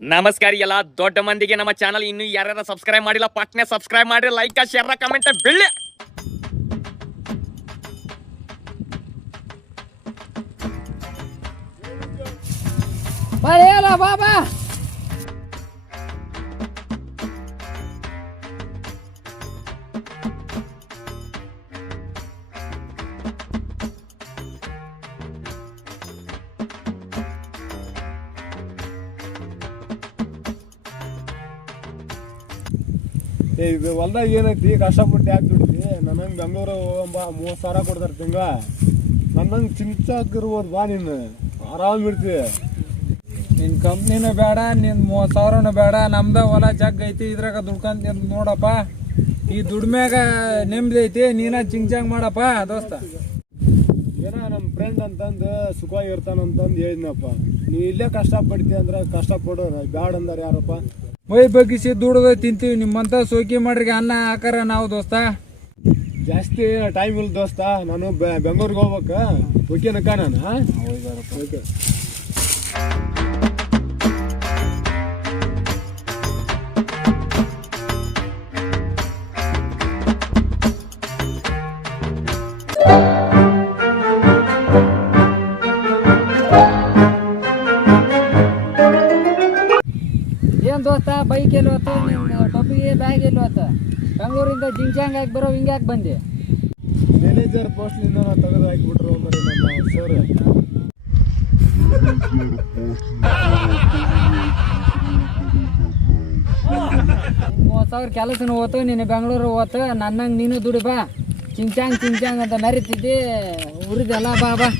ನಮಸ್ಕಾರ ಎಲ್ಲ ದೊಡ್ಡ ಮಂದಿಗೆ ನಮ್ಮ ಚಾನಲ್ ಇನ್ನು ಯಾರ್ಯಾರ ಸಬ್ಸ್ಕ್ರೈಬ್ ಮಾಡಿಲ್ಲ ಪಟ್ನೆ ಸಬ್ಸ್ಕ್ರೈಬ್ ಮಾಡಿ ಲೈಕ್ ಶೇರ್ ಕಮೆಂಟ್ ಬೆಳ್ಳಿ ಬಾಬಾ ಇದು ಹೊಲ್ದಾಗ ಏನೈತಿ ಕಷ್ಟಪಟ್ಟು ಯಾಕೆ ದುಡಿದಿ ನನಗೆ ಬೆಂಗಳೂರು 30,000 ಕೊಡ್ತಾರೆ ತಿಂಗಳ ನನ್ನಂಗೆ ಚಿಂಚಾಕಿರ್ಬೋದು ಬಾ ನೀನು ಆರಾಮ್ ಇರ್ತೀವಿ. ನಿನ್ನ ಕಂಪ್ನಿನೂ ಬೇಡ ನಿನ್ನ 30,000 ಬೇಡ ನಮ್ದ ಹೊಲ ಜಗ್ ಐತಿ ಇದ್ರಾಗ ದುಡ್ಕಂತ ನೋಡಪ್ಪ ಈ ದುಡ್ಮ್ಯಾಗ ನೆಮ್ಮದಿ ಐತಿ ನೀನ ಚಿಂಚಾಂಗ್ ಮಾಡಪ್ಪ ದೋಸ್ತ. ಏನೋ ನಮ್ಮ ಫ್ರೆಂಡ್ ಅಂತಂದು ಸುಖವಾಗಿ ಇರ್ತಾನಂತಂದು ಹೇಳಿದ್ನಪ್ಪ. ನೀ ಇಲ್ಲೇ ಕಷ್ಟಪಡ್ತಿ ಅಂದ್ರೆ ಕಷ್ಟಪಡೋರು ಬ್ಯಾಡ ಅಂದಾರ ಯಾರಪ್ಪ. ಮೈ ಬಗ್ಗಿಸಿ ದುಡ್ದು ತಿಂತೀವಿ ನಿಮ್ಮಂತ ಸೋಕಿ ಮಾಡ್ರಿಗೆ ಅನ್ನ ಹಾಕಾರ ನಾವು ದೋಸ್ತ. ಜಾಸ್ತಿ ಟೈಮ್ ಇಲ್ಲ ದೋಸ್ತ, ನಾನು ಬೆಂಗಳೂರಿಗೆ ಹೋಗ್ಬೇಕು. ಓಕೆನಕ್ಕ ನಾನು ಓಕೆ. ಏನ್ ದೋಸ್ತ ಬೈಕ್ ಎಲ್ಲಿ ಹೋತು ಟೊಪಿಗೆ ಬ್ಯಾಗ್ ಎಲ್ಲಿ ಹೋತ ಬೆಂಗಳೂರಿಂದ ಜಿಂಚಾಂಗ್ ಹಾಕಿ ಬರೋ ಹಿಂಗೆ ಯಾಕೆ ಬಂದೆ? ಮ್ಯಾನೇಜರ್ ಪೋಸ್ಟ್ನಿಂದ ನಾವು ತೆಗೆದು ಹಾಕಿಬಿಟ್ರು ಮರಿ ನಮ್ಮ ಸರ್. 30,000 ಕೆಲಸನೂ ಹೋತು ನೀನು ಬೆಂಗಳೂರು ಹೋತು ನನ್ನಂಗೆ ನೀನು ದುಡಿ ಬಾ. ಚಿಂಚಾಂಗ್ ಅಂತ ಮೆರಿತಿದ್ದಿ ಉರಿದೆಲ್ಲ ಬಾ ಬಾ.